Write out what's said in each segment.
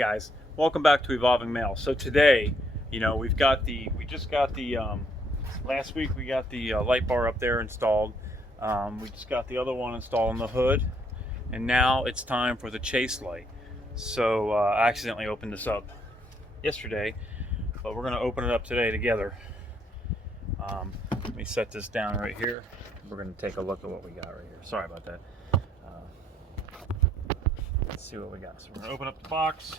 guys, welcome back to Evolving Mail. So today, we just got the last week we got the light bar up there installed. We just got the other one installed on the hood, and now it's time for the chase light. So I accidentally opened this up yesterday, but we're going to open it up today together. Let me set this down right here. We're going to take a look at what we got right here. Sorry about that. Let's see what we got. So we're going to open up the box,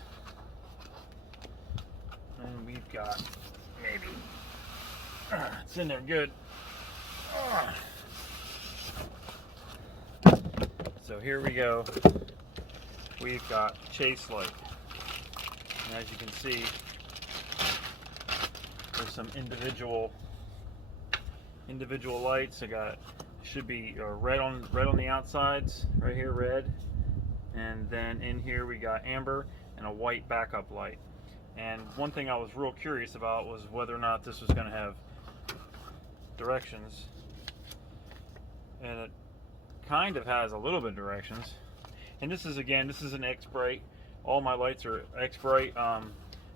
and we've got maybe it's in there good. So here we go. We've got chase light, and as you can see, there's some individual lights. I got should be red on the outsides right here, red. And then in here we got amber and a white backup light. And one thing I was real curious about was whether or not this was going to have directions. And it kind of has a little bit of directions. And this is an Xprite. All my lights are Xprite.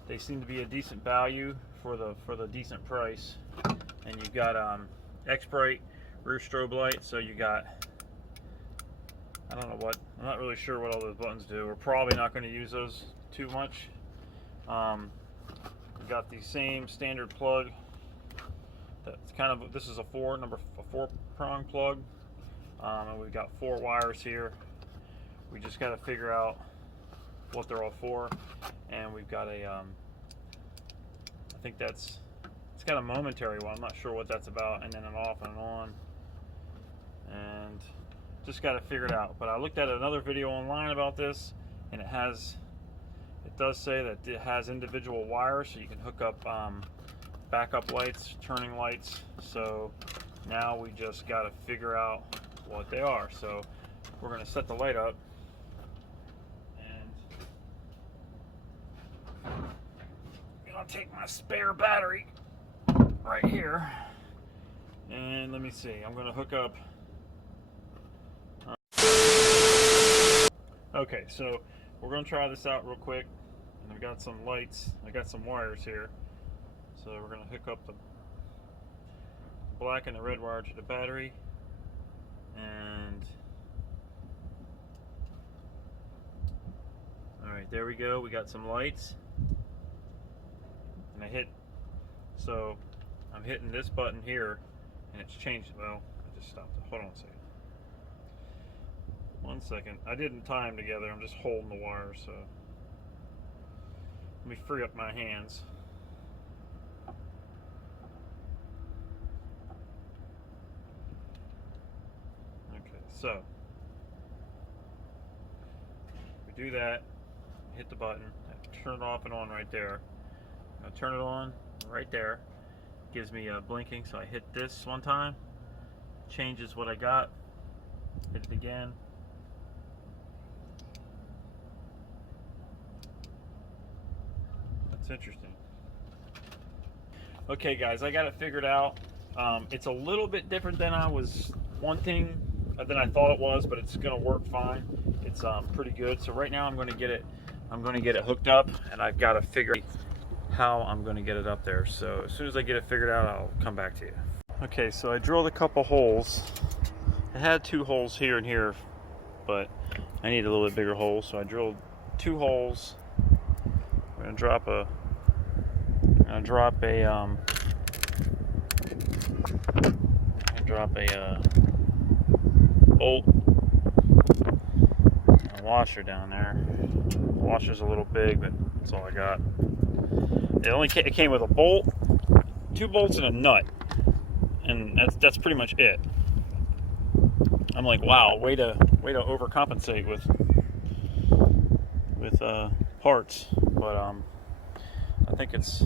They seem to be a decent value for the decent price. And you've got Xprite rear strobe light. So you got, I don't know what, I'm not really sure what all those buttons do. We're probably not going to use those too much. We've got the same standard plug. That's kind of, this is a four prong plug. And we've got 4 wires here. We just got to figure out what they're all for. And we've got a, I think it's got a momentary one. I'm not sure what that's about. And then an off and an on. And just got to figure it out. But I looked at another video online about this, and it does say that it has individual wires, so you can hook up backup lights, turning lights. So now we just got to figure out what they are. So we're going to set the light up, and I'm going to take my spare battery right here, and let me see, I'm going to hook up. Okay, so we're going to try this out real quick, and I've got some lights, I got some wires here, so we're going to hook up the black and the red wire to the battery, and alright, there we go, we got some lights, and so I'm hitting this button here, and it's changed. Well, I just stopped it. Hold on a second. 1 second. I didn't tie them together. I'm just holding the wires. So let me free up my hands. Okay, so we do that. Hit the button. Turn it off and on right there. I'm gonna turn it on right there. Gives me a blinking. So I hit this one time. Changes what I got. Hit it again. That's interesting. Okay guys, I got it figured out. It's a little bit different than I was wanting, than I thought it was, but it's gonna work fine. It's pretty good. So right now I'm gonna get it hooked up, and I've got to figure how I'm gonna get it up there. So as soon as I get it figured out, I'll come back to you. Okay, so I drilled a couple holes. It had 2 holes here and here, but I need a little bit bigger hole, so I drilled 2 holes. I'm gonna drop a bolt and a washer down there. The washer's a little big, but that's all I got. It came with a bolt, 2 bolts, and a nut, and that's pretty much it. I'm like, wow, way to overcompensate with parts, but I think it's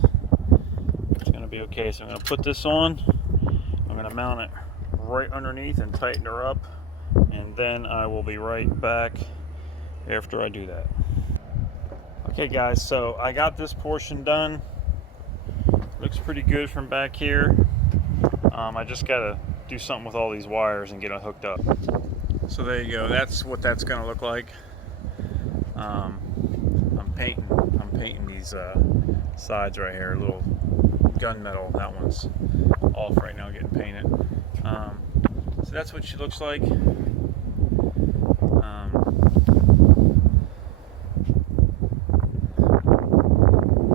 gonna be okay. So I'm gonna put this on. I'm gonna mount it right underneath and tighten her up, and then I will be right back after I do that. Okay guys, so I got this portion done. Looks pretty good from back here. I just gotta do something with all these wires and get it hooked up. So there you go, that's what that's gonna look like. I'm painting I'm painting these sides right here, little gunmetal. That one's off right now, getting painted. So that's what she looks like.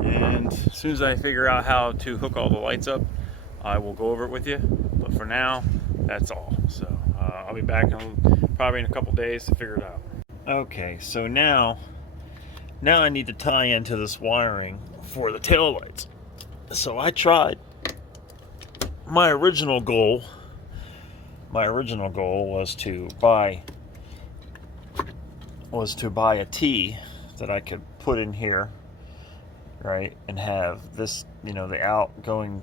And as soon as I figure out how to hook all the lights up, I will go over it with you. But for now, that's all. So I'll be back probably in a couple days to figure it out. Okay, so now I need to tie into this wiring for the tail lights. So I tried. My original goal was to buy a T that I could put in here, right, and have this, the out going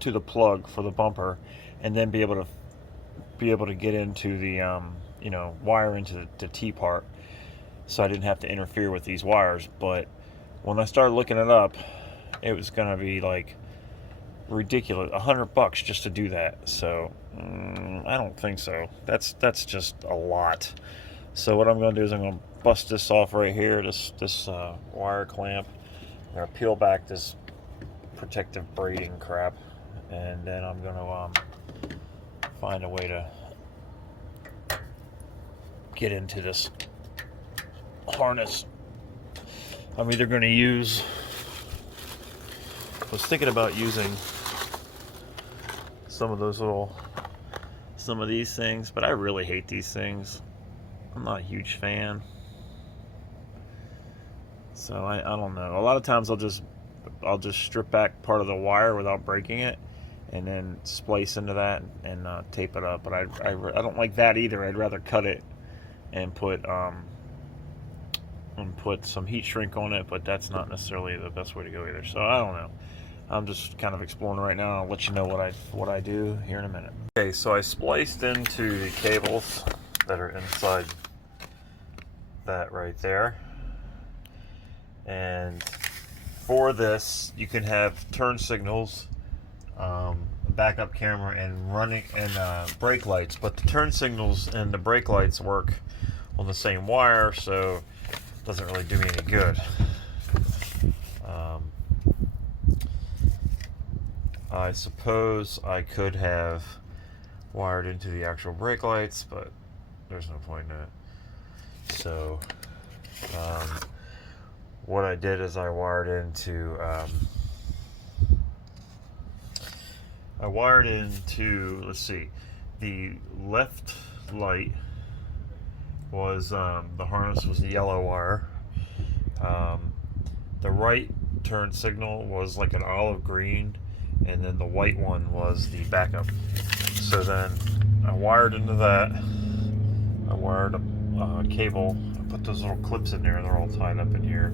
to the plug for the bumper, and then be able to get into the wire into the T part, so I didn't have to interfere with these wires. But when I started looking it up, it was gonna be like ridiculous, $100 just to do that. So I don't think so. That's just a lot. So what I'm going to do is I'm going to bust this off right here, this wire clamp. I'm going to peel back this protective braiding crap, and then I'm going to find a way to get into this harness. I'm either going to use, I was thinking about using some of these things, but I really hate these things. I'm not a huge fan. So I don't know. A lot of times I'll just strip back part of the wire without breaking it, and then splice into that and tape it up. But I don't like that either. I'd rather cut it and put some heat shrink on it, but that's not necessarily the best way to go either. So I don't know. I'm just kind of exploring right now. I'll let you know what I do here in a minute. Okay, so I spliced into the cables that are inside that right there. And for this, you can have turn signals, backup camera, and running and brake lights. But the turn signals and the brake lights work on the same wire, so it doesn't really do me any good. I suppose I could have wired into the actual brake lights, but there's no point in that. So what I did is I wired into let's see, the left light was the harness was the yellow wire. The right turn signal was like an olive green, and then the white one was the backup. So then I wired into that. I wired a cable. I put those little clips in there, and they're all tied up in here.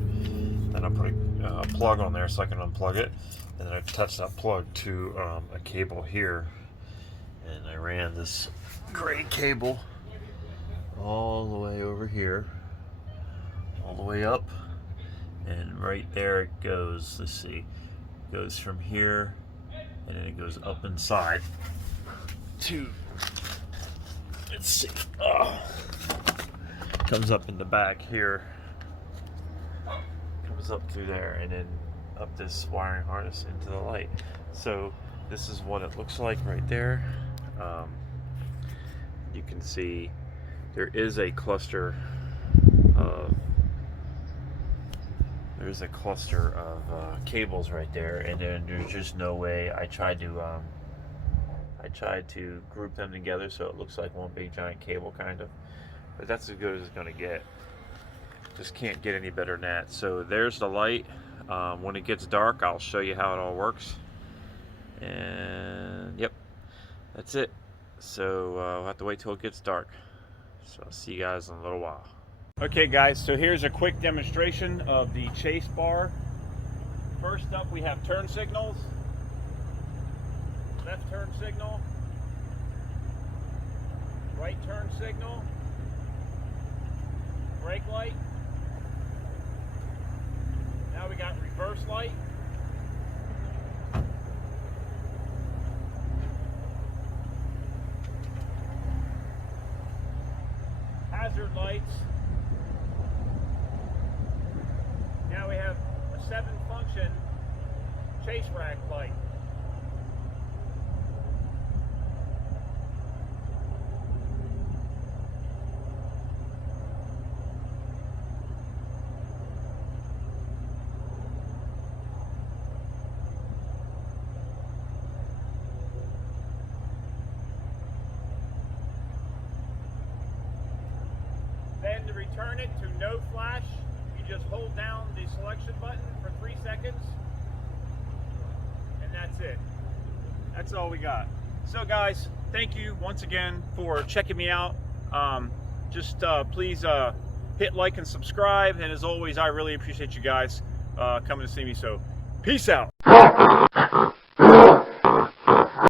Then I put a plug on there so I can unplug it, and then I attached that plug to a cable here, and I ran this gray cable all the way over here, all the way up, and right there it goes. Let's see, it goes from here, and then it goes up inside to, let's see, comes up in the back here, comes up through there, and then up this wiring harness into the light. So this is what it looks like right there. You can see there is a cluster of cables right there, and then there's just no way. I tried to group them together so it looks like one big giant cable, kind of, but that's as good as it's going to get. Just can't get any better than that. So there's the light. When it gets dark, I'll show you how it all works. And yep, that's it. So we'll have to wait till it gets dark. So I'll see you guys in a little while. Okay guys, so here's a quick demonstration of the chase bar. First up, we have turn signals. Left turn signal, right turn signal, brake light. Now we got reverse light. Hazard lights. Now we have a chase rack light. Then to return it to no flash, you just hold down the selection button for 3 seconds, and that's it. That's all we got. So guys, thank you once again for checking me out. Please hit like and subscribe, and as always, I really appreciate you guys coming to see me. So peace out.